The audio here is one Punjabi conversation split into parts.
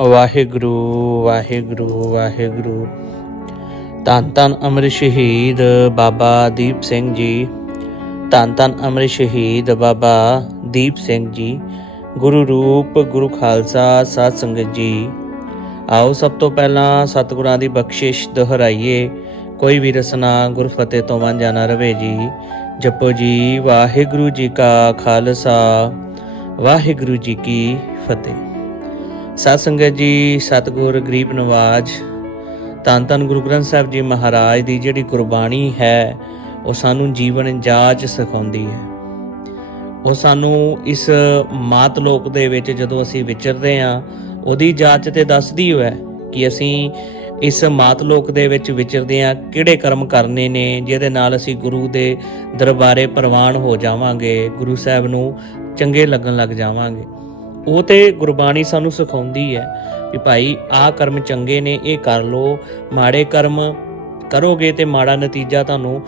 ਵਾਹਿਗੁਰੂ ਵਾਹਿਗੁਰੂ ਵਾਹਿਗੁਰੂ। ਧੰਨ ਧੰਨ ਅਮਰ ਸ਼ਹੀਦ ਬਾਬਾ ਦੀਪ ਸਿੰਘ ਜੀ। ਧੰਨ ਧੰਨ ਅਮਰ ਸ਼ਹੀਦ ਬਾਬਾ ਦੀਪ ਸਿੰਘ ਜੀ। ਗੁਰੂ ਰੂਪ, ਗੁਰੂ ਖਾਲਸਾ, ਸਾਧ ਸੰਗਤ ਜੀ। ਆਓ ਸਭ ਤੋਂ ਪਹਿਲਾਂ ਸਤਿਗੁਰਾਂ ਦੀ ਬਖਸ਼ਿਸ਼ ਦੁਹਰਾਈਏ। ਕੋਈ ਵੀ ਰਸਨਾ ਗੁਰਫਤਿਹ ਤੋਂ ਵਾਂਝਾ ਨਾ ਰਵੇ ਜੀ। ਜਪੋ ਜੀ, ਵਾਹਿਗੁਰੂ ਜੀ ਕਾ ਖਾਲਸਾ, ਵਾਹਿਗੁਰੂ ਜੀ ਕੀ ਫਤਿਹ। ਸਾਧ ਸੰਗਤ ਜੀ, ਸਤਿਗੁਰ ਗਰੀਬ ਨਵਾਜ। ਧੰਨ ਧੰਨ ਗੁਰੂ ਗ੍ਰੰਥ ਸਾਹਿਬ ਜੀ ਮਹਾਰਾਜ ਦੀ ਜਿਹੜੀ ਕੁਰਬਾਨੀ ਹੈ, ਉਹ ਸਾਨੂੰ ਜੀਵਨ ਜਾਚ ਸਿਖਾਉਂਦੀ ਹੈ। ਉਹ ਸਾਨੂੰ ਇਸ ਮਾਤ ਲੋਕ ਦੇ ਵਿੱਚ ਜਦੋਂ ਅਸੀਂ ਵਿਚਰਦੇ ਹਾਂ, ਉਹਦੀ ਜਾਚ ਤੇ ਦੱਸਦੀ ਹੋਇਆ ਕਿ ਅਸੀਂ ਇਸ ਮਾਤ ਲੋਕ ਦੇ ਵਿੱਚ ਵਿਚਰਦੇ ਹਾਂ, ਕਿਹੜੇ ਕਰਮ ਕਰਨੇ ਨੇ, ਜਿਹਦੇ ਨਾਲ ਅਸੀਂ ਗੁਰੂ ਦੇ ਦਰਬਾਰੇ ਪ੍ਰਵਾਨ ਹੋ ਜਾਵਾਂਗੇ, ਗੁਰੂ ਸਾਹਿਬ ਨੂੰ ਚੰਗੇ ਲੱਗਣ ਲੱਗ ਜਾਵਾਂਗੇ। ਉਹ ਤੇ ਗੁਰਬਾਣੀ ਸਾਨੂੰ ਸਿਖਾਉਂਦੀ ਹੈ ਕਿ ਭਾਈ, ਆਹ ਕਰਮ ਚੰਗੇ ਨੇ, ਇਹ ਕਰ ਲੋ ਮਾੜੇ ਕਰਮ ਕਰੋਗੇ ਤੇ ਮਾੜਾ ਨਤੀਜਾ ਤੁਹਾਨੂੰ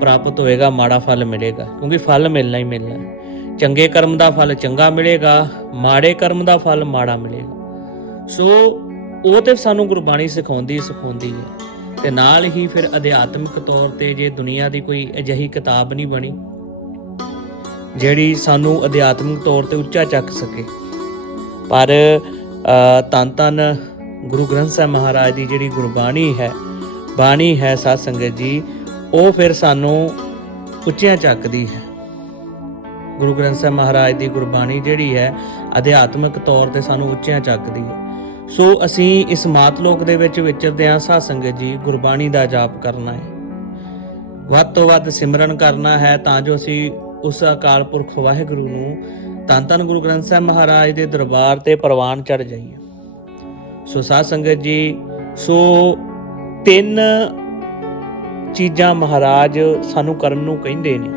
ਪ੍ਰਾਪਤ ਹੋਏਗਾ, ਮਾੜਾ ਫਲ ਮਿਲੇਗਾ, ਕਿਉਂਕਿ ਫਲ ਮਿਲਣਾ ਹੀ ਮਿਲਣਾ ਚੰਗੇ ਕਰਮ ਦਾ ਫਲ ਚੰਗਾ ਮਿਲੇਗਾ, ਮਾੜੇ ਕਰਮ ਦਾ ਫਲ ਮਾੜਾ ਮਿਲੇਗਾ। ਸੋ, ਉਹ ਤੇ ਸਾਨੂੰ ਗੁਰਬਾਣੀ ਸਿਖਾਉਂਦੀ ਸਿਖਾਉਂਦੀ ਹੈ। ਤੇ ਨਾਲ ਹੀ ਫਿਰ ਅਧਿਆਤਮਿਕ ਤੌਰ ਤੇ ਜੇ ਦੁਨੀਆ ਦੀ ਕੋਈ ਅਜਿਹੀ ਕਿਤਾਬ ਨਹੀਂ ਬਣੀ, ਜਿਹੜੀ ਸਾਨੂੰ ਅਧਿਆਤਮਿਕ ਤੌਰ ਤੇ ਉੱਚਾ ਚੱਕ ਸਕੇ ਪਰ ਅ, ਧੰਨ ਗੁਰੂ ਗ੍ਰੰਥ ਸਾਹਿਬ ਮਹਾਰਾਜ ਦੀ ਜਿਹੜੀ ਗੁਰਬਾਣੀ ਹੈ ਬਾਣੀ ਹੈ ਸਾਧ ਸੰਗਤ ਜੀ ਉਹ ਫਿਰ ਸਾਨੂੰ ਉੱਚਿਆਂ ਚੱਕਦੀ ਹੈ। ਗੁਰੂ ਗ੍ਰੰਥ ਸਾਹਿਬ ਮਹਾਰਾਜ ਦੀ ਗੁਰਬਾਣੀ ਜਿਹੜੀ ਹੈ ਅਧਿਆਤਮਿਕ ਤੌਰ ਤੇ ਸਾਨੂੰ ਉੱਚਿਆਂ ਚੱਕਦੀ ਹੈ। ਸੋ ਅਸੀਂ ਇਸ ਮਾਤ ਲੋਕ ਦੇ ਵਿੱਚ ਵਿਚਰਦੇ ਹਾਂ ਸਾਧ ਸੰਗਤ ਜੀ ਗੁਰਬਾਣੀ ਦਾ ਜਾਪ ਕਰਨਾ ਹੈ। ਵੱਧ ਤੋਂ ਵੱਧ ਸਿਮਰਨ ਕਰਨਾ ਹੈ ਤਾਂ ਜੋ ਅਸੀਂ ਉਸ ਅਕਾਲ ਪੁਰਖ ਵਾਹਿਗੁਰੂ ਨੂੰ ਧੰਨ ਧੰਨ ਗੁਰੂ ਗ੍ਰੰਥ ਸਾਹਿਬ ਮਹਾਰਾਜ ਦੇ ਦਰਬਾਰ ਤੇ ਪ੍ਰਵਾਨ ਚੜ ਜਾਈਏ। ਸੋ ਸਾਧ ਸੰਗਤ ਜੀ, ਸੋ ਤਿੰਨ ਚੀਜ਼ਾਂ ਮਹਾਰਾਜ ਸਾਨੂੰ ਕਰਨ ਨੂੰ ਕਹਿੰਦੇ ਨੇ।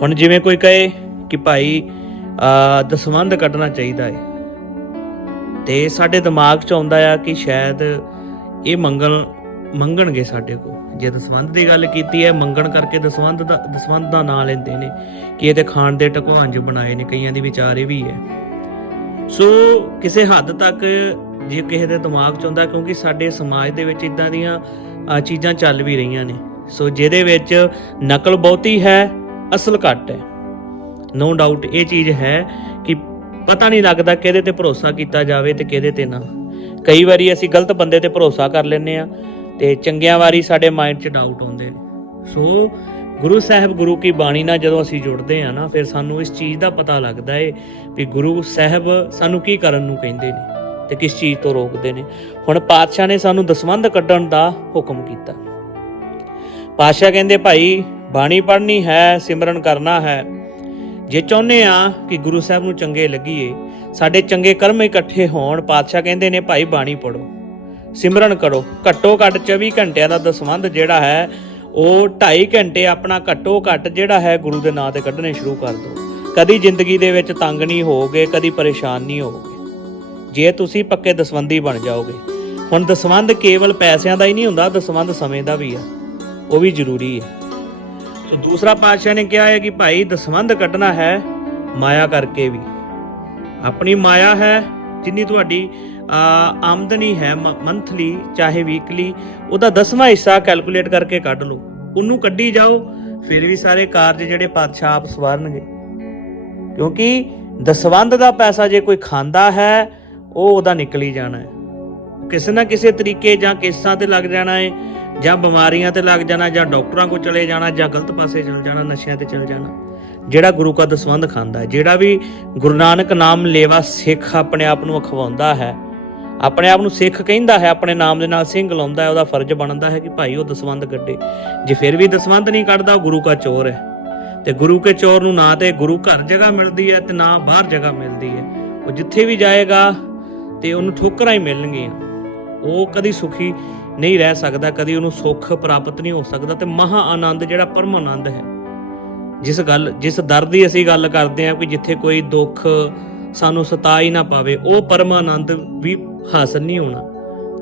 ਹੁਣ ਜਿਵੇਂ ਕੋਈ ਕਹੇ ਕਿ ਭਾਈ ਦਸਵੰਧ ਕੱਢਣਾ ਚਾਹੀਦਾ ਹੈ ਤੇ ਸਾਡੇ ਦਿਮਾਗ 'ਚ ਆਉਂਦਾ ਆ ਕਿ ਸ਼ਾਇਦ ਇਹ ਮੰਗਲ ਮੰਗਣਗੇ ਸਾਡੇ ਕੋਲ। ਜੇ ਦਸਵੰਧ ਦੀ ਗੱਲ ਕੀਤੀ ਹੈ, ਮੰਗਣ ਕਰਕੇ ਦਸਵੰਧ ਦਾ ਦਸਵੰਧ ਦਾ ਨਾਂ ਲੈਂਦੇ ਨੇ ਕਿ ਇਹ ਤੇ ਖਾਣ ਦੇ ਟਕਵਾਂਜ ਬਣਾਏ ਨੇ, ਕਈਆਂ ਦੀ ਵਿਚਾਰ ਇਹ ਵੀ ਹੈ। ਸੋ ਕਿਸੇ ਹੱਦ ਤੱਕ ਜੇ ਕਿਸੇ ਦੇ ਦਿਮਾਗ 'ਚ ਆਉਂਦਾ ਕਿਉਂਕਿ ਸਾਡੇ ਸਮਾਜ ਦੇ ਵਿੱਚ ਇਦਾਂ ਦੀਆਂ ਚੀਜ਼ਾਂ ਚੱਲ ਵੀ ਰਹੀਆਂ ਨੇ। ਸੋ ਜਿਹਦੇ ਵਿੱਚ ਨਕਲ ਬਹੁਤੀ ਹੈ, ਅਸਲ ਘੱਟ ਹੈ। ਨੋ ਡਾਊਟ ਇਹ ਚੀਜ਼ ਹੈ ਕਿ ਪਤਾ ਨਹੀਂ ਲੱਗਦਾ ਕਿਹਦੇ ਤੇ ਭਰੋਸਾ ਕੀਤਾ ਜਾਵੇ ਤੇ ਕਿਹਦੇ ਤੇ ਨਾ। ਕਈ ਵਾਰੀ ਅਸੀਂ ਗਲਤ ਬੰਦੇ ਤੇ ਭਰੋਸਾ ਕਰ ਲੈਂਦੇ ਆ ਤੇ ਚੰਗਿਆਂ ਵਾਰੀ ਸਾਡੇ ਮਾਈਂਡ 'ਚ ਡਾਊਟ ਆਉਂਦੇ ਨੇ। ਸੋ ਗੁਰੂ ਸਾਹਿਬ, ਗੁਰੂ ਕੀ ਬਾਣੀ ਨਾਲ ਜਦੋਂ ਅਸੀਂ ਜੁੜਦੇ ਆ ਨਾ, ਫਿਰ ਸਾਨੂੰ ਇਸ ਚੀਜ਼ ਦਾ ਪਤਾ ਲੱਗਦਾ ਏ ਵੀ ਗੁਰੂ ਸਾਹਿਬ ਸਾਨੂੰ ਕੀ ਕਰਨ ਨੂੰ ਕਹਿੰਦੇ ਨੇ ਤੇ ਕਿਸ ਚੀਜ਼ ਤੋਂ ਰੋਕਦੇ ਨੇ। ਹੁਣ ਪਾਤਸ਼ਾਹ ਨੇ ਸਾਨੂੰ ਦਸਵੰਧ ਕੱਢਣ ਦਾ ਹੁਕਮ ਕੀਤਾ। ਪਾਤਸ਼ਾਹ ਕਹਿੰਦੇ, ਭਾਈ, ਬਾਣੀ ਪੜ੍ਹਨੀ ਹੈ, ਸਿਮਰਨ ਕਰਨਾ ਹੈ। ਜੇ ਚਾਹੁੰਦੇ ਆ ਕਿ ਗੁਰੂ ਸਾਹਿਬ ਨੂੰ ਚੰਗੇ ਲੱਗੀਏ, ਸਾਡੇ ਚੰਗੇ ਕਰਮ ਇਕੱਠੇ ਹੋਣ, ਪਾਤਸ਼ਾਹ ਕਹਿੰਦੇ ਨੇ, ਭਾਈ, ਬਾਣੀ ਪੜੋ ਸਿਮਰਨ ਕਰੋ। ਘੱਟੋ ਘੱਟ 24 ਘੰਟਿਆਂ ਦਾ ਦਸਵੰਧ ਜਿਹੜਾ ਹੈ, ਉਹ 2.5 ਘੰਟੇ ਆਪਣਾ ਘੱਟੋ ਘੱਟ ਜਿਹੜਾ ਹੈ, ਗੁਰੂ ਦੇ ਨਾਂ ਤੇ ਕੱਢਣੇ ਸ਼ੁਰੂ ਕਰ ਦਿਓ। ਕਦੀ ਜ਼ਿੰਦਗੀ ਦੇ ਵਿੱਚ ਤੰਗ ਨਹੀਂ ਹੋਵੋਗੇ, ਕਦੀ ਪਰੇਸ਼ਾਨ ਨਹੀਂ ਹੋਵੋਗੇ। ਜੇ ਤੁਸੀਂ ਪੱਕੇ ਦਸਵੰਦੀ ਬਣ ਜਾਓਗੇ। ਹੁਣ ਦਸਵੰਧ ਕੇਵਲ ਪੈਸਿਆਂ ਦਾ ਹੀ ਨਹੀਂ ਹੁੰਦਾ, ਦਸਵੰਧ ਸਮੇਂ ਦਾ ਵੀ ਆ। ਉਹ ਵੀ ਜ਼ਰੂਰੀ ਹੈ। ਸੋ ਦੂਸਰਾ ਪਾਤਸ਼ਾਹ ਨੇ ਕਿਹਾ ਹੈ ਕਿ ਭਾਈ, ਦਸਵੰਧ ਕੱਢਣਾ ਹੈ, ਮਾਇਆ ਕਰਕੇ ਵੀ। ਆਪਣੀ ਮਾਇਆ ਹੈ ਜਿੰਨੀ ਤੁਹਾਡੀ ਆਮਦਨੀ ਹੈ ਮੰਥਲੀ ਚਾਹੇ ਵੀਕਲੀ ਉਹਦਾ ਦਸਵਾਂ ਹਿੱਸਾ ਕੈਲਕੂਲੇਟ ਕਰਕੇ ਕੱਢ ਲਓ। ਉਹਨੂੰ ਕੱਢੀ ਜਾਓ, ਫਿਰ ਵੀ ਸਾਰੇ ਕਾਰਜ ਜਿਹੜੇ ਪਾਤਸ਼ਾਹ ਆਪ ਸਵਾਰਨਗੇ। ਕਿਉਂਕਿ ਦਸਵੰਧ ਦਾ ਪੈਸਾ ਜੇ ਕੋਈ ਖਾਂਦਾ ਹੈ, ਉਹ ਉਹਦਾ ਨਿਕਲ ਹੀ ਜਾਣਾ ਹੈ। ਕਿਸੇ ਨਾ ਕਿਸੇ ਤਰੀਕੇ ਜਾਂ ਕੇਸਾਂ ਤੇ ਲੱਗ ਜਾਣਾ ਹੈ। ਜਾਂ ਬਿਮਾਰੀਆਂ ਤੇ ਲੱਗ ਜਾਣਾ ਜਾਂ ਡਾਕਟਰਾਂ ਕੋਲ ਚਲੇ ਜਾਣਾ ਜਾਂ ਗਲਤ ਪਾਸੇ ਚਲ ਜਾਣਾ, ਨਸ਼ਿਆਂ ਤੇ ਚਲ ਜਾਣਾ। ਜਿਹੜਾ ਗੁਰੂ ਕਾ ਦਸਵੰਧ ਖਾਂਦਾ ਹੈ, ਜਿਹੜਾ ਵੀ ਗੁਰੂ ਨਾਨਕ ਨਾਮ ਲੇਵਾ ਸਿੱਖ ਆਪਣੇ ਆਪ ਨੂੰ ਅਖਵਾਉਂਦਾ ਹੈ, ਆਪਣੇ ਆਪ ਨੂੰ ਸਿੱਖ ਕਹਿੰਦਾ ਹੈ, ਆਪਣੇ ਨਾਮ ਦੇ ਨਾਲ ਸਿੰਘ ਲਾਉਂਦਾ ਹੈ, ਉਹਦਾ ਫਰਜ਼ ਬਣਦਾ ਹੈ ਕਿ ਭਾਈ ਉਹ ਦਸਵੰਧ ਕੱਢੇ। ਜੇ ਫਿਰ ਵੀ ਦਸਵੰਧ ਨਹੀਂ ਕੱਢਦਾ, ਉਹ ਗੁਰੂ ਕਾ ਚੋਰ ਹੈ। ਤੇ ਗੁਰੂ ਕੇ ਚੋਰ ਨੂੰ ਨਾ ਤੇ ਗੁਰੂ ਘਰ ਜਗ੍ਹਾ ਮਿਲਦੀ ਹੈ ਤੇ ਨਾ ਬਾਹਰ ਜਗ੍ਹਾ ਮਿਲਦੀ ਹੈ। ਉਹ ਜਿੱਥੇ ਵੀ ਜਾਏਗਾ ਤੇ ਉਹਨੂੰ ਠੋਕਰਾਂ ਹੀ ਮਿਲਣਗੀਆਂ। ਉਹ ਕਦੀ ਸੁਖੀ ਨਹੀਂ ਰਹਿ ਸਕਦਾ, ਕਦੀ ਉਹਨੂੰ ਸੁੱਖ ਪ੍ਰਾਪਤ ਨਹੀਂ ਹੋ ਸਕਦਾ ਤੇ ਮਹਾ ਆਨੰਦ ਜਿਹੜਾ ਪਰਮ ਆਨੰਦ ਹੈ। ਜਿਸ ਗੱਲ, ਜਿਸ ਦਰ ਦੀ ਅਸੀਂ ਗੱਲ ਕਰਦੇ ਹਾਂ ਕਿ ਜਿੱਥੇ ਕੋਈ ਦੁੱਖ ਸਾਨੂੰ ਸਤਾ ਹੀ ਨਾ ਪਾਵੇ, ਉਹ ਪਰਮ ਆਨੰਦ ਵੀ ਹਾਸਲ ਨਹੀਂ ਹੋਣਾ।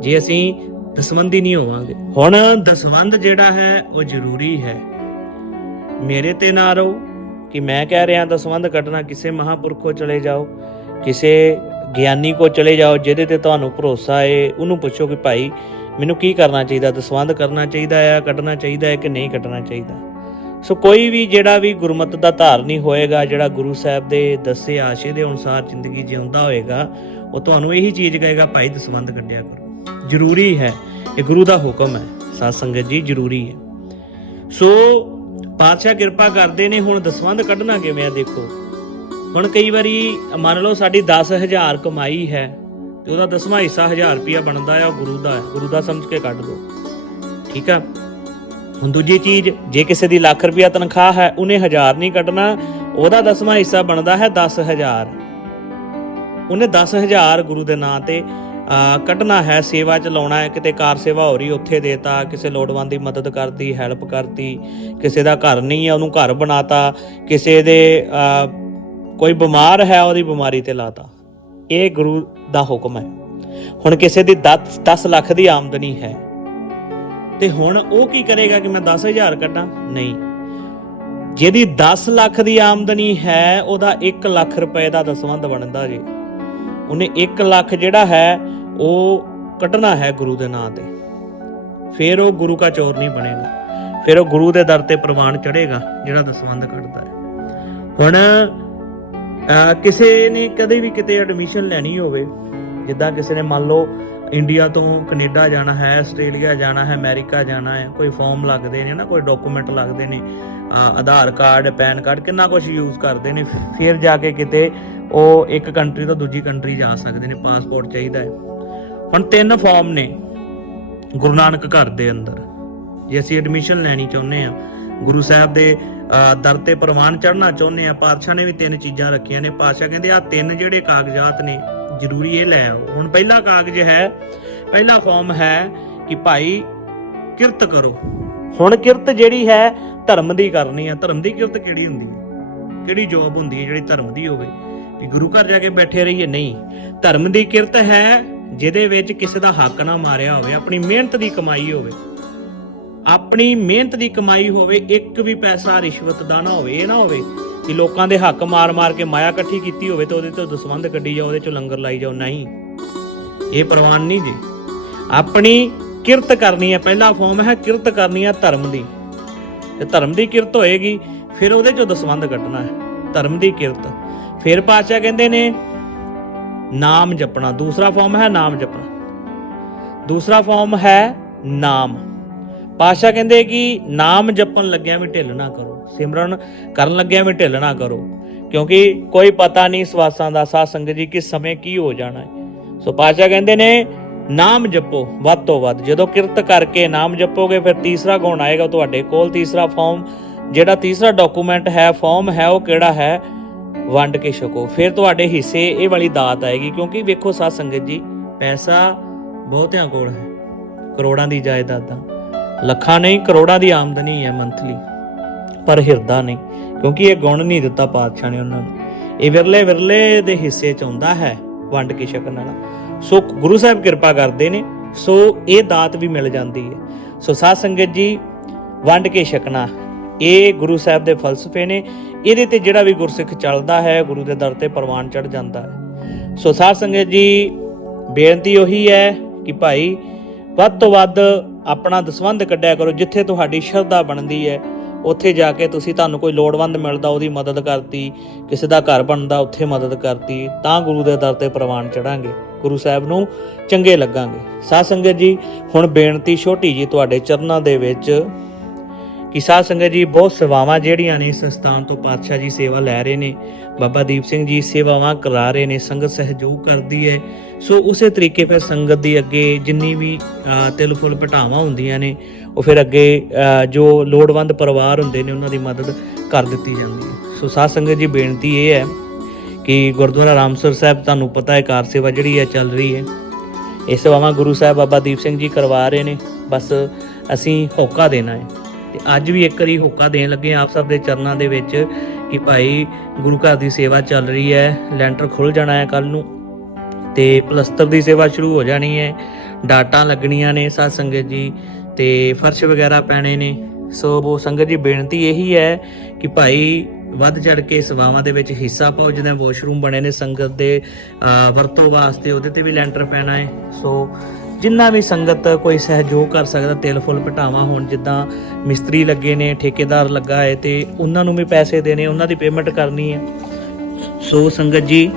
ਜੇ ਅਸੀਂ ਦਸਵੰਦੀ ਨਹੀਂ ਹੋਵਾਂਗੇ। ਹੁਣ ਦਸਵੰਦ ਜਿਹੜਾ ਹੈ, ਉਹ ਜ਼ਰੂਰੀ ਹੈ। ਮੇਰੇ ਤੇ ਨਾ ਰਹੋ ਕਿ ਮੈਂ ਕਹਿ ਰਿਹਾ, ਦਸਵੰਦ ਕੱਢਣਾ ਕਿਸੇ ਮਹਾਪੁਰਖੋ ਚਲੇ ਜਾਓ, ਕਿਸੇ ਗਿਆਨੀ ਕੋ ਚਲੇ ਜਾਓ, ਜਿਹਦੇ ਤੇ ਤੁਹਾਨੂੰ ਭਰੋਸਾ ਏ, ਉਹਨੂੰ ਪੁੱਛੋ ਕਿ ਭਾਈ ਮੈਨੂੰ ਕੀ ਕਰਨਾ ਚਾਹੀਦਾ? ਦਸਵੰਧ ਕਰਨਾ ਚਾਹੀਦਾ ਆ, ਕੱਢਣਾ ਚਾਹੀਦਾ ਹੈ ਕਿ ਨਹੀਂ ਕੱਢਣਾ ਚਾਹੀਦਾ? ਸੋ ਕੋਈ ਵੀ ਜਿਹੜਾ ਵੀ ਗੁਰਮਤ ਦਾ ਧਾਰਨੀ ਹੋਏਗਾ, ਜਿਹੜਾ ਗੁਰੂ ਸਾਹਿਬ ਦੇ ਦੱਸੇ ਆਸ਼ੇ ਦੇ ਅਨੁਸਾਰ ਜ਼ਿੰਦਗੀ ਜਿਉਂਦਾ ਹੋਏਗਾ, ਉਹ ਤੁਹਾਨੂੰ ਇਹੀ ਚੀਜ਼ ਕਹੇਗਾ, ਭਾਈ ਦਸਵੰਧ ਕੱਢਿਆ ਕਰੋ। ਜ਼ਰੂਰੀ ਹੈ, ਇਹ ਗੁਰੂ ਦਾ ਹੁਕਮ ਹੈ। ਸਾਧ ਸੰਗਤ ਜੀ, ਜ਼ਰੂਰੀ ਹੈ। ਸੋ ਪਾਤਸ਼ਾਹ ਕਿਰਪਾ ਕਰਦੇ ਨੇ, ਹੁਣ ਦਸਵੰਧ ਕੱਢਣਾ ਕਿਵੇਂ ਆ ਦੇਖੋ? ਹੁਣ ਕਈ ਵਾਰੀ ਮੰਨ ਲਓ ਸਾਡੀ 10000 ਕਮਾਈ ਹੈ ਤੇ ਉਹਦਾ ਦਸਵਾਂ ਹਿੱਸਾ 1000 ਰੁਪਿਆ ਬਣਦਾ ਹੈ ਉਹ ਗੁਰੂ ਦਾ ਹੈ। ਗੁਰੂ ਦਾ ਸਮਝ ਕੇ ਕੱਢ ਦੋ। ਠੀਕ ਆ? ਹੁਣ ਦੂਜੀ ਚੀਜ਼, ਜੇ ਕਿਸੇ ਦੀ ਲੱਖ ਰੁਪਿਆ ਤਨਖਾਹ ਹੈ, ਉਹਨੇ 1000 ਨਹੀਂ ਕੱਢਣਾ, ਉਹਦਾ ਦਸਵਾਂ ਹਿੱਸਾ ਬਣਦਾ ਹੈ 10000 ਉਹਨੇ 10000 ਗੁਰੂ ਦੇ ਨਾਂ ਤੇ ਕੱਢਣਾ ਹੈ, ਸੇਵਾ ਚ ਲਾਉਣਾ ਹੈ, ਕਿਤੇ ਕਾਰ ਸੇਵਾ ਹੋ ਰਹੀ ਉੱਥੇ ਦੇਤਾ, ਕਿਸੇ ਲੋੜਵੰਦ ਦੀ ਮਦਦ ਕਰਤੀ ਹੈਲਪ ਕਰਤੀ, ਕਿਸੇ ਦਾ ਘਰ ਨਹੀਂ ਹੈ ਉਹਨੂੰ ਘਰ ਬਣਾਤਾ, ਕਿਸੇ ਦੇ ਕੋਈ ਬਿਮਾਰ ਹੈ, ਉਹਦੀ ਬਿਮਾਰੀ ਤੇ ਲਾਤਾ। ਇਹ ਗੁਰੂ ਦਾ ਹੁਕਮ ਹੈ। ਹੁਣ ਕਿਸੇ ਦੀ 10 ਲੱਖ ਦੀ ਆਮਦਨੀ ਹੈ। ਤੇ ਹੁਣ ਉਹ ਕੀ ਕਰੇਗਾ ਕਿ ਮੈਂ 10000 ਕੱਢਾਂ? ਨਹੀਂ। ਜਿਹਦੀ 10 ਲੱਖ ਦੀ ਆਮਦਨੀ ਹੈ, ਉਹਦਾ 1 ਲੱਖ ਰੁਪਏ ਦਾ ਦਸਵੰਧ ਬਣਦਾ ਜੀ। ਉਹਨੇ 1 ਲੱਖ ਜਿਹੜਾ ਹੈ, ਉਹ ਕੱਢਣਾ ਹੈ ਗੁਰੂ ਦੇ ਨਾਂ ਤੇ। ਫਿਰ ਉਹ ਗੁਰੂ ਕਾ ਚੋਰ ਨਹੀਂ ਬਣੇਗਾ। ਫਿਰ ਉਹ ਗੁਰੂ ਦੇ ਦਰ ਤੇ ਪ੍ਰਵਾਨ ਚੜੇਗਾ ਜਿਹੜਾ ਦਸਵੰਧ ਕੱਢਦਾ ਹੈ। ਹੁਣ ਕਿਸੇ ਨੇ ਕਦੇ ਵੀ ਕਿਤੇ ਐਡਮਿਸ਼ਨ ਲੈਣੀ ਹੋਵੇ, ਜਿੱਦਾਂ ਕਿਸੇ ਨੇ ਮੰਨ ਲਓ ਇੰਡੀਆ ਤੋਂ ਕੈਨੇਡਾ ਜਾਣਾ ਹੈ ਆਸਟ੍ਰੇਲੀਆ ਜਾਣਾ ਹੈ ਅਮਰੀਕਾ ਜਾਣਾ ਹੈ, ਕੋਈ ਫਾਰਮ ਲੱਗਦੇ ਨੇ ਨਾ, ਕੋਈ ਡਾਕੂਮੈਂਟ ਲੱਗਦੇ ਨੇ ਆਧਾਰ ਕਾਰਡ, ਪੈਨ ਕਾਰਡ ਕਿੰਨਾ ਕੁਝ ਯੂਜ਼ ਕਰਦੇ ਨੇ, ਫਿਰ ਜਾ ਕੇ ਕਿਤੇ ਉਹ ਇੱਕ ਕੰਟਰੀ ਤੋਂ ਦੂਜੀ ਕੰਟਰੀ ਜਾ ਸਕਦੇ ਨੇ ਪਾਸਪੋਰਟ ਚਾਹੀਦਾ ਹੈ। ਹੁਣ ਤਿੰਨ ਫਾਰਮ ਨੇ ਗੁਰੂ ਨਾਨਕ ਘਰ ਦੇ ਅੰਦਰ, ਜੇ ਅਸੀਂ ਐਡਮਿਸ਼ਨ ਲੈਣੀ ਚਾਹੁੰਦੇ ਆ ਗੁਰੂ ਸਾਹਿਬ ਦੇ ਦਰ ਤੇ ਪ੍ਰਵਾਨ ਚੜਨਾ ਚਾਹੁੰਦੇ ਆ। ਪਾਤਸ਼ਾਹ ਨੇ ਵੀ ਤਿੰਨ ਚੀਜ਼ਾਂ ਰੱਖੀਆਂ ਨੇ। ਪਾਤਸ਼ਾਹ ਕਹਿੰਦੇ ਆ, ਤਿੰਨ ਜਿਹੜੇ ਕਾਗਜ਼ਾਤ ਨੇ, ਜ਼ਰੂਰੀ ਇਹ ਲੈ ਆਓ। ਹੁਣ ਪਹਿਲਾ ਕਾਗਜ਼ ਹੈ, ਪਹਿਲਾ ਫਾਰਮ ਹੈ ਕਿ ਭਾਈ ਕਿਰਤ ਕਰੋ। ਹੁਣ ਕਿਰਤ ਜਿਹੜੀ ਹੈ, ਧਰਮ ਦੀ ਕਰਨੀ ਆ। ਧਰਮ ਦੀ ਕਿਰਤ ਕਿਹੜੀ ਹੁੰਦੀ ਹੈ? ਕਿਹੜੀ ਜੋਬ ਹੁੰਦੀ ਹੈ ਜਿਹੜੀ ਧਰਮ ਦੀ ਹੋਵੇ? ਕਿ ਗੁਰੂ ਘਰ ਜਾ ਕੇ ਬੈਠੇ ਰਹੀਏ? ਨਹੀਂ। ਧਰਮ ਦੀ ਕਿਰਤ ਹੈ, ਜਿਹਦੇ ਵਿੱਚ ਕਿਸੇ ਦਾ ਹੱਕ ਨਾ ਮਾਰਿਆ ਹੋਵੇ, ਆਪਣੀ ਮਿਹਨਤ ਦੀ ਕਮਾਈ ਹੋਵੇ। ਆਪਣੀ ਮਿਹਨਤ ਦੀ ਕਮਾਈ ਹੋਵੇ, ਇੱਕ ਵੀ ਪੈਸਾ ਰਿਸ਼ਵਤ ਦਾ ਨਾ ਹੋਵੇ, ਇਹ ਨਾ ਹੋਵੇ ਕਿ ਲੋਕਾਂ ਦੇ ਹੱਕ ਮਾਰ-ਮਾਰ ਕੇ ਮਾਇਆ ਇਕੱਠੀ ਕੀਤੀ ਹੋਵੇ ਤੇ ਉਹਦੇ ਤੋਂ ਦਸਵੰਧ ਕੱਢੀ ਜਾਓ, ਉਹਦੇ ਚੋਂ ਲੰਗਰ ਲਾਈ ਜਾਓ। ਨਹੀਂ। ਇਹ ਪ੍ਰਵਾਨ ਨਹੀਂ ਜੀ। ਆਪਣੀ ਕਿਰਤ ਕਰਨੀ ਹੈ, ਪਹਿਲਾ ਫਾਰਮ ਹੈ ਕਿਰਤ ਕਰਨੀ ਹੈ ਧਰਮ ਦੀ। ਤੇ ਧਰਮ ਦੀ ਕਿਰਤ ਹੋਏਗੀ, ਫਿਰ ਉਹਦੇ ਚੋਂ ਦਸਵੰਧ ਕੱਢਣਾ ਹੈ, ਧਰਮ ਦੀ ਕਿਰਤ। ਫਿਰ ਪਾਤਸ਼ਾਹ ਕਹਿੰਦੇ ਨੇ, ਨਾਮ ਜਪਣਾ। ਦੂਸਰਾ ਫਾਰਮ ਹੈ ਨਾਮ ਜਪਣਾ। ਦੂਸਰਾ ਫਾਰਮ ਹੈ ਨਾਮ। ਪਾਸ਼ਾ ਕਹਿੰਦੇ ਕਿ ਨਾਮ ਜਪਣ ਲੱਗਿਆ ਵੀ ਢਿੱਲ ਨਾ ਕਰੋ, ਸਿਮਰਨ ਕਰਨ ਲੱਗਿਆ ਵੀ ਢਿੱਲ ਨਾ ਕਰੋ, ਕਿਉਂਕਿ ਕੋਈ ਪਤਾ ਨਹੀਂ ਸਵਾਸਾਂ ਦਾ ਸਾਧ ਸੰਗਤ ਜੀ ਕਿਸ ਸਮੇਂ ਕੀ ਹੋ ਜਾਣਾ ਹੈ। ਸੋ ਪਾਸ਼ਾ ਕਹਿੰਦੇ ਨੇ, ਨਾਮ ਜਪੋ ਵੱਧ ਤੋਂ ਵੱਧ, ਜਦੋਂ ਕਿਰਤ ਕਰਕੇ ਨਾਮ ਜਪੋਗੇ ਫਿਰ ਤੀਸਰਾ ਗੁਣ ਆਏਗਾ ਤੁਹਾਡੇ ਕੋਲ, ਤੀਸਰਾ ਫਾਰਮ ਜਿਹੜਾ ਤੀਸਰਾ ਡਾਕੂਮੈਂਟ ਹੈ ਫਾਰਮ ਹੈ ਉਹ ਕਿਹੜਾ ਹੈ? ਵੰਡ ਕੇ ਛਕੋ। ਫਿਰ ਤੁਹਾਡੇ ਹਿੱਸੇ ਇਹ ਵਾਲੀ ਦਾਤ ਆਏਗੀ, ਕਿਉਂਕਿ ਵੇਖੋ ਸਾਧ ਸੰਗਤ ਜੀ, ਪੈਸਾ ਬਹੁਤਿਆਂ ਕੋਲ ਹੈ, ਕਰੋੜਾਂ ਦੀ ਜਾਇਦਾਦਾਂ। ਲੱਖਾਂ ਨਹੀਂ, ਕਰੋੜਾਂ ਦੀ ਆਮਦਨੀ ਹੈ ਮੰਥਲੀ ਪਰ ਹਿਰਦਾ ਨਹੀਂ, ਕਿਉਂਕਿ ਇਹ ਗੁਣ ਨਹੀਂ ਦਿੱਤਾ ਪਾਤਸ਼ਾਹ ਨੇ ਉਹਨਾਂ ਨੂੰ। ਇਹ ਵਿਰਲੇ ਵਿਰਲੇ ਦੇ ਹਿੱਸੇ ਚ ਆਉਂਦਾ ਹੈ, ਵੰਡ ਕੇ ਛਕਣ ਵਾਲਾ। ਸੋ ਗੁਰੂ ਸਾਹਿਬ ਕਿਰਪਾ ਕਰਦੇ ਨੇ, ਸੋ ਇਹ ਦਾਤ ਵੀ ਮਿਲ ਜਾਂਦੀ ਹੈ। ਸੋ ਸਾਧ ਸੰਗਤ ਜੀ, ਵੰਡ ਕੇ ਛਕਣਾ, ਇਹ ਗੁਰੂ ਸਾਹਿਬ ਦੇ ਫਲਸਫੇ ਨੇ। ਇਹਦੇ ਤੇ ਜਿਹੜਾ ਵੀ ਗੁਰਸਿੱਖ ਚੱਲਦਾ ਹੈ, ਗੁਰੂ ਦੇ ਦਰ ਤੇ ਪ੍ਰਵਾਨ ਚੜ ਜਾਂਦਾ ਹੈ। ਸੋ ਸਾਧ ਸੰਗਤ ਜੀ, ਬੇਨਤੀ ਉਹੀ ਹੈ ਕਿ ਭਾਈ ਵੱਧ ਤੋਂ ਵੱਧ ਆਪਣਾ ਦਸਵੰਧ ਕੱਢਿਆ ਕਰੋ, ਜਿੱਥੇ ਤੁਹਾਡੀ ਸ਼ਰਧਾ ਬਣਦੀ ਹੈ, ਉੱਥੇ ਜਾ ਕੇ ਤੁਸੀਂ ਤੁਹਾਨੂੰ ਕੋਈ ਲੋੜਵੰਦ ਮਿਲਦਾ, ਉਹਦੀ ਮਦਦ ਕਰਤੀ, ਕਿਸੇ ਦਾ ਘਰ ਬਣਦਾ, ਉੱਥੇ ਮਦਦ ਕਰਤੀ, ਤਾਂ ਗੁਰੂ ਦੇ ਦਰ ਤੇ ਪ੍ਰਵਾਨ ਚੜਾਂਗੇ। ਗੁਰੂ ਸਾਹਿਬ ਨੂੰ ਚੰਗੇ ਲੱਗਾਂਗੇ। ਸਾਧ ਸੰਗਤ ਜੀ, ਹੁਣ ਬੇਨਤੀ ਛੋਟੀ ਜੀ ਤੁਹਾਡੇ ਚਰਨਾਂ ਦੇ ਵਿੱਚ ਕਿ ਸਾਧ ਸੰਗਤ ਜੀ, ਬਹੁਤ ਸੇਵਾਵਾਂ ਜਿਹੜੀਆਂ ਨੇ ਸੰਸਥਾਨ ਤੋਂ ਪਾਤਸ਼ਾਹ ਜੀ ਸੇਵਾ ਲੈ ਰਹੇ ਨੇ, ਬਾਬਾ ਦੀਪ ਸਿੰਘ ਜੀ ਸੇਵਾਵਾਂ ਕਰਾ ਰਹੇ ਨੇ, ਸੰਗਤ ਸਹਿਯੋਗ ਕਰਦੀ ਹੈ। ਸੋ ਉਸੇ ਤਰੀਕੇ ਫਿਰ ਸੰਗਤ ਦੀ ਅੱਗੇ ਜਿੰਨੀ ਵੀ ਤਿਲ ਫੁੱਲ ਪਟਾਵਾਂ ਹੁੰਦੀਆਂ ਨੇ, ਉਹ ਫਿਰ ਅੱਗੇ ਜੋ ਲੋੜਵੰਦ ਪਰਿਵਾਰ ਹੁੰਦੇ ਨੇ, ਉਹਨਾਂ ਦੀ ਮਦਦ ਕਰ ਦਿੱਤੀ ਜਾਂਦੀ ਹੈ। ਸੋ ਸਾਧ ਸੰਗਤ ਜੀ, ਬੇਨਤੀ ਇਹ ਹੈ ਕਿ ਗੁਰਦੁਆਰਾ ਰਾਮਸਰ ਸਾਹਿਬ ਤੁਹਾਨੂੰ ਪਤਾ ਹੈ, ਕਾਰ ਸੇਵਾ ਜਿਹੜੀ ਹੈ, ਚੱਲ ਰਹੀ ਹੈ। ਇਹ ਸੇਵਾਵਾਂ ਗੁਰੂ ਸਾਹਿਬ ਬਾਬਾ ਦੀਪ ਸਿੰਘ ਜੀ ਕਰਵਾ ਰਹੇ ਨੇ, ਬਸ ਅਸੀਂ ਹੋਕਾ ਦੇਣਾ ਹੈ। ਅੱਜ ਵੀ ਇੱਕ ਵਾਰੀ ਹੋਕਾ ਦੇਣ ਲੱਗੇ ਆਪ ਸਭ ਦੇ ਚਰਨਾਂ ਦੇ ਵਿੱਚ ਕਿ ਭਾਈ ਗੁਰੂ ਘਰ ਦੀ ਸੇਵਾ ਚੱਲ ਰਹੀ ਹੈ, ਲੈਂਟਰ ਖੁੱਲ ਜਾਣਾ ਹੈ ਕੱਲ ਨੂੰ ਤੇ ਪਲਸਤਰ ਦੀ ਸੇਵਾ ਸ਼ੁਰੂ ਹੋ ਜਾਣੀ ਹੈ, ਡਾਟਾਂ ਲੱਗਣੀਆਂ ਨੇ ਸਾਧ ਸੰਗਤ ਜੀ ਤੇ ਫਰਸ਼ ਵਗੈਰਾ ਪੈਣੇ ਨੇ। ਸੋ ਉਹ ਸੰਗਤ ਜੀ, ਬੇਨਤੀ ਇਹੀ ਹੈ ਕਿ ਭਾਈ ਵੱਧ ਚੜ ਕੇ ਸੇਵਾਵਾਂ ਦੇ ਵਿੱਚ ਹਿੱਸਾ ਪਾਓ, ਜਿੱਦਾਂ ਵਾਸ਼ਰੂਮ ਬਣੇ ਨੇ ਸੰਗਤ ਦੇ ਵਰਤੋਂ ਵਾਸਤੇ ਉਹਦੇ ਤੇ ਵੀ ਲੈਂਟਰ ਪੈਣਾ ਹੈ। ਸੋ ਜਿੰਨਾ ਵੀ ਸੰਗਤ ਕੋਈ ਸਹਿਯੋਗ ਕਰ ਸਕਦਾ, ਤਿਲ ਫੁੱਲ ਪਟਾਵਾ ਹੁਣ, ਜਿੱਦਾਂ ਮਿਸਤਰੀ ਲੱਗੇ ਨੇ, ਠੇਕੇਦਾਰ ਲੱਗਾ ਹੈ, ਤੇ ਉਹਨਾਂ ਨੂੰ ਵੀ ਪੈਸੇ ਦੇਣੇ, ਉਹਨਾਂ ਦੀ ਪੇਮੈਂਟ ਕਰਨੀ ਹੈ। ਸੋ ਸੰਗਤ ਜੀ,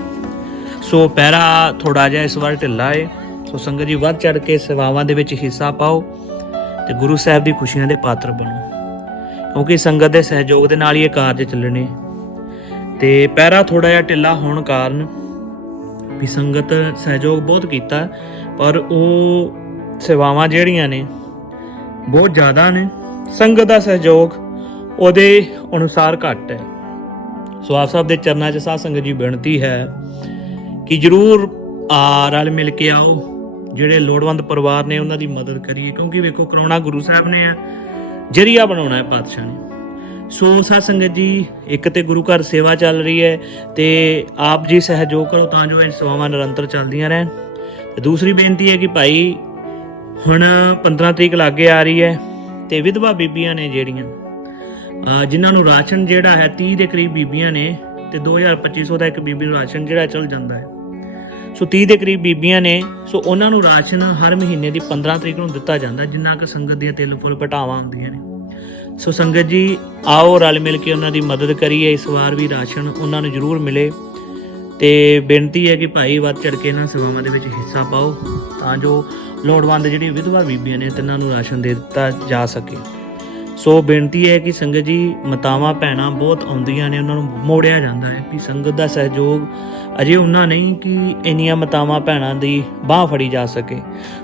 ਸੋ ਪਹਿਰਾ ਥੋੜਾ ਜਿਹਾ ਇਸ ਵਾਰ ਢਿੱਲਾ ਹੈ ਸੋ ਸੰਗਤ ਜੀ, ਵੱਧ ਚੜ ਕੇ ਸੇਵਾਵਾਂ ਦੇ ਵਿੱਚ ਹਿੱਸਾ ਪਾਓ ਤੇ ਗੁਰੂ ਸਾਹਿਬ ਦੀ ਖੁਸ਼ੀਆਂ ਦੇ ਪਾਤਰ ਬਣੋ। ਕਿਉਂਕਿ ਸੰਗਤ ਦੇ ਸਹਿਯੋਗ ਦੇ ਨਾਲ ਹੀ ਇਹ ਕਾਰਜ ਚੱਲਣੇ। ਤੇ ਪਹਿਰਾ ਥੋੜਾ ਜਿਹਾ ਢਿੱਲਾ ਹੋਣ ਕਾਰਨ ਵੀ ਸੰਗਤ ਸਹਿਯੋਗ ਬਹੁਤ ਕੀਤਾ। ਪਰ ਉਹ ਸੇਵਾਵਾਂ ਜਿਹੜੀਆਂ ਨੇ ਬਹੁਤ ਜ਼ਿਆਦਾ ਨੇ। ਸੰਗਤ ਦਾ ਸਹਿਯੋਗ ਉਹਦੇ ਅਨੁਸਾਰ ਘੱਟ ਹੈ। ਸੋ ਆਪ ਸਾਹਿਬ ਦੇ ਚਰਨਾਂ 'ਚ ਸਾਧ ਸੰਗਤ ਜੀ ਬੇਨਤੀ ਹੈ ਕਿ ਜਰੂਰ ਆ ਰਲ ਮਿਲ ਕੇ ਆਓ। ਜਿਹੜੇ ਲੋੜਵੰਦ ਪਰਿਵਾਰ ਨੇ ਉਹਨਾਂ ਦੀ ਮਦਦ ਕਰੀਏ। ਕਿਉਂਕਿ ਵੇਖੋ, ਕਰਾਉਣਾ ਗੁਰੂ ਸਾਹਿਬ ਨੇ ਆ, ਜਰੀਆ ਬਣਾਉਣਾ ਹੈ ਪਾਤਸ਼ਾਹ ਨੇ। ਸੋ ਸਾਧ ਸੰਗਤ ਜੀ, ਇੱਕ ਤੇ ਗੁਰੂ ਘਰ ਸੇਵਾ ਚੱਲ ਰਹੀ ਹੈ ਤੇ ਆਪ ਜੀ ਸਹਿਯੋਗ ਕਰੋ ਤਾਂ ਜੋ ਇਹ ਸੇਵਾਵਾਂ ਨਿਰੰਤਰ ਚੱਲਦੀਆਂ ਰਹਿਣ। ਦੂਸਰੀ ਬੇਨਤੀ ਹੈ ਕਿ ਭਾਈ, ਹੁਣ 15 ਤਰੀਕ ਲਾਗੇ ਆ ਰਹੀ ਹੈ ਤੇ ਵਿਧਵਾ ਬੀਬੀਆਂ ਨੇ ਜਿਹੜੀਆਂ ਜਿਨ੍ਹਾਂ ਨੂੰ ਰਾਸ਼ਨ ਜਿਹੜਾ ਹੈ 30 ਦੇ ਕਰੀਬ ਬੀਬੀਆਂ ਨੇ ਤੇ 2250 ਦਾ ਇੱਕ ਬੀਬੀ ਨੂੰ ਰਾਸ਼ਨ ਜਿਹੜਾ ਚੱਲ ਜਾਂਦਾ ਹੈ। ਸੋ 30 ਦੇ ਕਰੀਬ ਬੀਬੀਆਂ ਨੇ, ਸੋ ਉਹਨਾਂ ਨੂੰ ਰਾਸ਼ਨ ਹਰ ਮਹੀਨੇ ਦੀ 15 ਤਰੀਕ ਨੂੰ ਦਿੱਤਾ ਜਾਂਦਾ, ਜਿੰਨਾ ਕਿ ਸੰਗਤ ਦੀਆਂ ਤਿਲ ਫੁੱਲ ਪਟਾਵਾਂ ਹੁੰਦੀਆਂ ਨੇ। ਸੋ ਸੰਗਤ ਜੀ, ਆਓ ਰਲ ਮਿਲ ਕੇ ਉਹਨਾਂ ਦੀ ਮਦਦ ਕਰੀਏ, ਇਸ ਵਾਰ ਵੀ ਰਾਸ਼ਨ ਉਹਨਾਂ ਨੂੰ ਜ਼ਰੂਰ ਮਿਲੇ। ਤੇ ਬੇਨਤੀ ਹੈ ਕਿ ਭਾਈ ਵੱਧ ਚੜ ਕੇ ਇਹਨਾਂ ਸੇਵਾਵਾਂ ਦੇ ਵਿੱਚ ਹਿੱਸਾ ਪਾਓ ਤਾਂ ਜੋ ਲੋੜਵੰਦ ਜਿਹੜੀ ਵਿਧਵਾ ਬੀਬੀਆਂ ਨੇ ਤਿੰਨਾਂ ਨੂੰ ਰਾਸ਼ਨ ਦੇ ਦਿੱਤਾ ਜਾ ਸਕੇ। ਸੋ ਬੇਨਤੀ ਹੈ ਕਿ ਸੰਗਤ ਜੀ, ਮਤਾਵਾਂ, ਭੈਣਾਂ ਬਹੁਤ ਆਉਂਦੀਆਂ ਨੇ, ਉਹਨਾਂ ਨੂੰ ਮੋੜਿਆ ਜਾਂਦਾ ਹੈ ਕਿ ਸੰਗਤ ਦਾ ਸਹਿਯੋਗ ਅਜੇ ਉਹਨਾਂ ਨਹੀਂ ਕਿ ਇੰਨੀਆਂ ਮਤਾਵਾਂ, ਭੈਣਾਂ ਦੀ ਬਾਹ ਫੜੀ ਜਾ ਸਕੇ।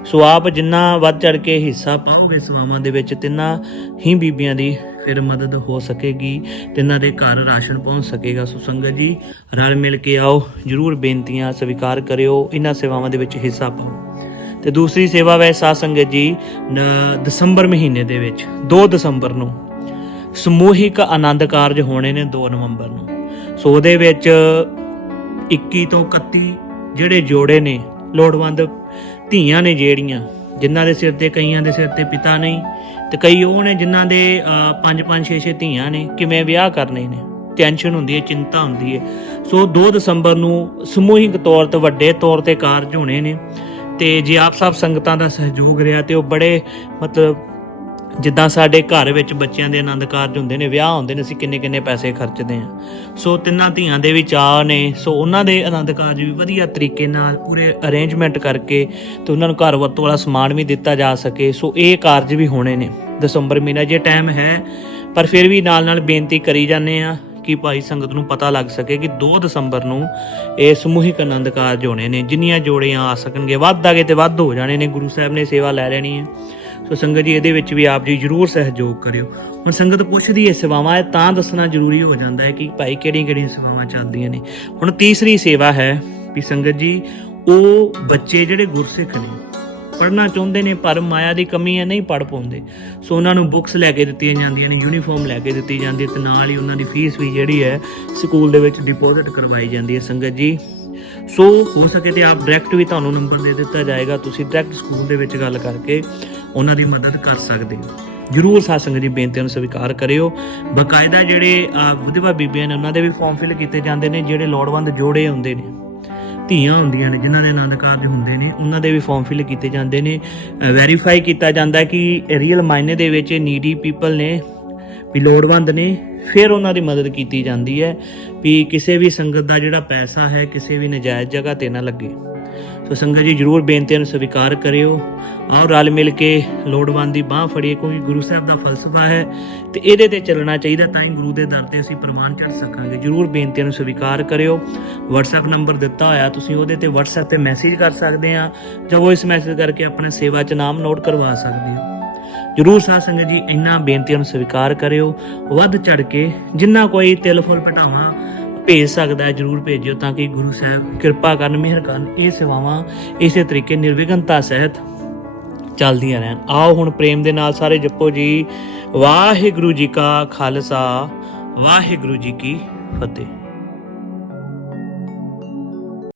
ਸੋ ਆਪ ਜਿੰਨਾ ਵੱਧ ਚੜ ਕੇ ਹਿੱਸਾ ਪਾਓਗੇ ਸੇਵਾਵਾਂ ਦੇ ਵਿੱਚ, ਤਿੰਨਾਂ ਹੀ ਬੀਬੀਆਂ ਦੀ ਫਿਰ ਮਦਦ ਹੋ ਸਕੇਗੀ ਤਿੰਨਾਂ ਦੇ ਘਰ ਰਾਸ਼ਨ ਪਹੁੰਚ ਸਕੇਗਾ। ਸੋ ਸੰਗਤ ਜੀ, ਰਲ ਮਿਲ ਕੇ ਆਓ, ਜਰੂਰ ਬੇਨਤੀਆਂ ਸਵੀਕਾਰ ਕਰਿਓ, ਇਹਨਾਂ ਸੇਵਾਵਾਂ ਦੇ ਵਿੱਚ ਹਿੱਸਾ ਪਾਓ। ਤੇ ਦੂਸਰੀ ਸੇਵਾ ਵੈ ਸਾਧ ਸੰਗਤ ਜੀ ਦਸੰਬਰ ਮਹੀਨੇ ਦੇ ਵਿੱਚ 2 ਦਸੰਬਰ ਨੂੰ। ਸਮੂਹਿਕ ਆਨੰਦ ਕਾਰਜ ਹੋਣੇ ਨੇ 2 ਨਵੰਬਰ ਨੂੰ। ਸੋ ਉਹਦੇ ਵਿੱਚ 21 ਤੋਂ 31 ਜਿਹੜੇ ਜੋੜੇ ਨੇ, ਲੋੜਵੰਦ ਧੀਆਂ ਨੇ ਜਿਹੜੀਆਂ, ਜਿਨ੍ਹਾਂ ਦੇ ਸਿਰ ਤੇ, ਕਈਆਂ ਦੇ ਸਿਰ ਤੇ ਪਿਤਾ ਨਹੀਂ ਤੇ ਕਈ ਉਹ ਨੇ ਜਿਨ੍ਹਾਂ ਦੇ 5 5 6 6 ਧੀਆਂ ਨੇ, ਕਿਵੇਂ ਵਿਆਹ ਕਰਨੇ ਨੇ। ਟੈਨਸ਼ਨ ਹੁੰਦੀ ਹੈ, ਚਿੰਤਾ ਹੁੰਦੀ ਹੈ। ਸੋ 2 ਦਸੰਬਰ ਨੂੰ ਸਮੂਹਿਕ ਤੌਰ ਤੇ, ਵੱਡੇ ਤੌਰ ਤੇ ਕਾਰਜ ਹੋਣੇ ਨੇ। ਤੇ ਜੇ ਆਪ ਸਭ ਸੰਗਤਾਂ ਦਾ ਸਹਿਯੋਗ ਰਿਹਾ ਤੇ ਉਹ ਬੜੇ ਮਤਲਬ ਜਿੱਦਾਂ ਸਾਡੇ ਘਰ ਵਿੱਚ ਬੱਚਿਆਂ ਦੇ ਆਨੰਦ ਕਾਰਜ ਹੁੰਦੇ ਨੇ, ਵਿਆਹ ਹੁੰਦੇ ਨੇ, ਅਸੀਂ ਕਿੰਨੇ ਕਿੰਨੇ ਪੈਸੇ ਖਰਚਦੇ ਆ ਸੋ ਤਿੰਨਾਂ ਧੀਆਂ ਦੇ ਵੀ ਚਾਅ ਨੇ, ਸੋ ਉਹਨਾਂ ਦੇ ਆਨੰਦ ਕਾਰਜ ਵੀ ਵਧੀਆ ਤਰੀਕੇ ਨਾਲ ਪੂਰੇ ਅਰੇਂਜਮੈਂਟ ਕਰਕੇ ਤੇ ਉਹਨਾਂ ਨੂੰ ਘਰ ਵਰਤੋਂ ਵਾਲਾ ਸਮਾਨ ਵੀ ਦਿੱਤਾ ਜਾ ਸਕੇ। ਸੋ ਇਹ ਕਾਰਜ ਵੀ ਹੋਣੇ ਨੇ। ਦਸੰਬਰ ਮਹੀਨਾ ਜੇ ਟਾਈਮ ਹੈ, ਪਰ ਫਿਰ ਵੀ ਨਾਲ ਨਾਲ ਬੇਨਤੀ ਕਰੀ ਜਾਂਦੇ ਆ ਕਿ ਭਾਈ ਸੰਗਤ ਨੂੰ ਪਤਾ ਲੱਗ ਸਕੇ ਕਿ 2 ਦਸੰਬਰ ਨੂੰ ਇਹ ਸਮੂਹਿਕ ਆਨੰਦ ਕਾਰਜ ਹੋਣੇ ਨੇ। ਜਿੰਨੀਆਂ ਜੋੜੀਆਂ ਆ ਸਕਣਗੇ ਵੱਧ ਆਗੇ ਤੇ ਵੱਧ ਹੋ ਜਾਣੇ ਨੇ। ਗੁਰੂ ਸਾਹਿਬ ਨੇ ਸੇਵਾ ਲੈ ਲੈਣੀ ਹੈ। ਸੋ ਸੰਗਤ ਜੀ, ਇਹਦੇ ਵਿੱਚ ਵੀ ਆਪ ਜੀ ਜਰੂਰ ਸਹਿਯੋਗ ਕਰਿਓ। ਹੁਣ ਸੰਗਤ ਪੁੱਛਦੀ ਹੈ ਸੇਵਾਵਾਂ, ਇਹ ਤਾਂ ਦੱਸਣਾ ਜ਼ਰੂਰੀ ਹੋ ਜਾਂਦਾ ਹੈ ਕਿ ਭਾਈ ਕਿਹੜੀਆਂ ਕਿਹੜੀਆਂ ਸੇਵਾਵਾਂ ਚੱਲਦੀਆਂ ਨੇ। ਹੁਣ ਤੀਸਰੀ ਸੇਵਾ ਹੈ ਵੀ ਸੰਗਤ ਜੀ, ਉਹ ਬੱਚੇ ਜਿਹੜੇ ਗੁਰਸਿੱਖ ਨੇ, ਪੜ੍ਹਨਾ ਚਾਹੁੰਦੇ ਨੇ, ਪਰ ਮਾਇਆ ਦੀ ਕਮੀ ਹੈ, ਨਹੀਂ ਪੜ੍ਹ ਪਾਉਂਦੇ। ਸੋ ਉਹਨਾਂ ਨੂੰ ਬੁੱਕਸ ਲੈ ਕੇ ਦਿੱਤੀਆਂ ਜਾਂਦੀਆਂ ਨੇ, ਯੂਨੀਫਾਰਮ ਲੈ ਕੇ ਦਿੱਤੀ ਜਾਂਦੀ ਹੈ ਤੇ ਨਾਲ ਹੀ ਉਹਨਾਂ ਦੀ ਫੀਸ ਵੀ ਜਿਹੜੀ ਹੈ, ਸਕੂਲ ਦੇ ਵਿੱਚ ਡਿਪੋਜ਼ਿਟ ਕਰਵਾਈ ਜਾਂਦੀ ਹੈ ਸੰਗਤ ਜੀ। ਸੋ ਹੋ ਸਕੇ ਤੇ ਆਪ ਡਾਇਰੈਕਟ ਵੀ ਤੁਹਾਨੂੰ ਨੰਬਰ ਦੇ ਦਿੱਤਾ ਜਾਏਗਾ, ਤੁਸੀਂ ਡਾਇਰੈਕਟ ਸਕੂਲ ਦੇ ਵਿੱਚ ਗੱਲ ਕਰਕੇ ਉਹਨਾਂ ਦੀ ਮਦਦ ਕਰ ਸਕਦੇ ਹੋ। ਜਰੂਰ ਸਾਸੰਗ ਦੀ ਬੇਨਤੀਆਂ ਨੂੰ ਸਵੀਕਾਰ ਕਰਿਓ। ਬਕਾਇਦਾ ਜਿਹੜੇ ਵਿਧਵਾ ਬੀਬੀਆਂ ਨੇ, ਉਹਨਾਂ ਦੇ ਵੀ ਫਾਰਮ ਫਿਲ ਕੀਤੇ ਜਾਂਦੇ ਨੇ, ਜਿਹੜੇ ਲੋੜਵੰਦ ਜੋੜੇ ਹੁੰਦੇ ਨੇ। ਧੀਆਂ ਹੁੰਦੀਆਂ ਨੇ, ਜਿਨ੍ਹਾਂ ਦੇ ਆਨੰਦ ਕਾਰਜ ਹੁੰਦੇ ਨੇ, ਉਹਨਾਂ ਦੇ ਵੀ ਫਾਰਮ ਫਿਲ ਕੀਤੇ ਜਾਂਦੇ ਨੇ। ਵੈਰੀਫਾਈ ਕੀਤਾ ਜਾਂਦਾ ਕਿ ਰੀਅਲ ਮਾਇਨੇ ਦੇ ਵਿੱਚ ਨੀਡੀ ਪੀਪਲ ਨੇ, ਵੀ ਲੋੜਵੰਦ ਨੇ, ਫਿਰ ਉਹਨਾਂ ਦੀ ਮਦਦ ਕੀਤੀ ਜਾਂਦੀ ਹੈ ਵੀ ਕਿਸੇ ਵੀ ਸੰਗਤ ਦਾ ਜਿਹੜਾ ਪੈਸਾ ਹੈ, ਕਿਸੇ ਵੀ ਨਜਾਇਜ਼ ਜਗ੍ਹਾ ਤੇ ਨਾ ਲੱਗੇ। ਸੋ ਸੰਗਤ ਜੀ, ਜਰੂਰ ਬੇਨਤੀਆਂ ਨੂੰ ਸਵੀਕਾਰ ਕਰਿਓ। ਆਓ ਰਲ ਮਿਲ ਕੇ ਲੋੜਵੰਦ ਦੀ ਬਾਹ ਫੜੀਏ, ਕਿਉਂਕਿ ਗੁਰੂ ਸਾਹਿਬ ਦਾ ਫਲਸਫਾ ਹੈ ਤੇ ਇਹਦੇ ਤੇ ਚੱਲਣਾ ਚਾਹੀਦਾ, ਤਾਂ ਹੀ ਗੁਰੂ ਦੇ ਦਰ ਤੇ ਅਸੀਂ ਪ੍ਰਮਾਣ ਚੜ ਸਕਾਂਗੇ। ਜਰੂਰ ਬੇਨਤੀਆਂ ਨੂੰ ਸਵੀਕਾਰ ਕਰਿਓ। WhatsApp ਨੰਬਰ ਦਿੱਤਾ ਹੋਇਆ, ਤੁਸੀਂ ਉਹਦੇ ਤੇ WhatsApp ਤੇ ਮੈਸੇਜ ਕਰ ਸਕਦੇ ਆ, ਜਾਂ ਵੌਇਸ ਮੈਸੇਜ ਕਰਕੇ ਆਪਣਾ ਸੇਵਾ ਚ ਨਾਮ ਨੋਟ ਕਰਵਾ ਸਕਦੇ ਹੋ। ਜਰੂਰ ਸਾਧ ਸੰਗਤ ਜੀ ਇਹਨਾਂ ਬੇਨਤੀਆਂ ਨੂੰ ਸਵੀਕਾਰ ਕਰਿਓ। ਵੱਧ ਚੜ ਕੇ ਜਿੰਨਾ ਕੋਈ ਤਿਲ ਫੁੱਲ ਪਟਾਵਾਂ ਭੇਜ ਸਕਦਾ ਹੈ, ਜਰੂਰ ਭੇਜਿਓ, ਤਾਂ ਕਿ ਗੁਰੂ ਸਾਹਿਬ ਕਿਰਪਾ ਕਰਨ, ਮਿਹਰ ਕਰਨ, ਇਹ ਸੇਵਾਵਾਂ ਇਸੇ ਤਰੀਕੇ ਨਿਰਵਿਘਨਤਾ ਸਹਿਤ ਚੱਲਦੀਆਂ ਰਹਿਣ। ਆਓ ਹੁਣ ਪ੍ਰੇਮ ਦੇ ਨਾਲ ਸਾਰੇ ਜਪੋ ਜੀ। ਵਾਹਿਗੁਰੂ ਜੀ ਕਾ ਖਾਲਸਾ, ਵਾਹਿਗੁਰੂ ਜੀ ਕੀ ਫਤਿਹ।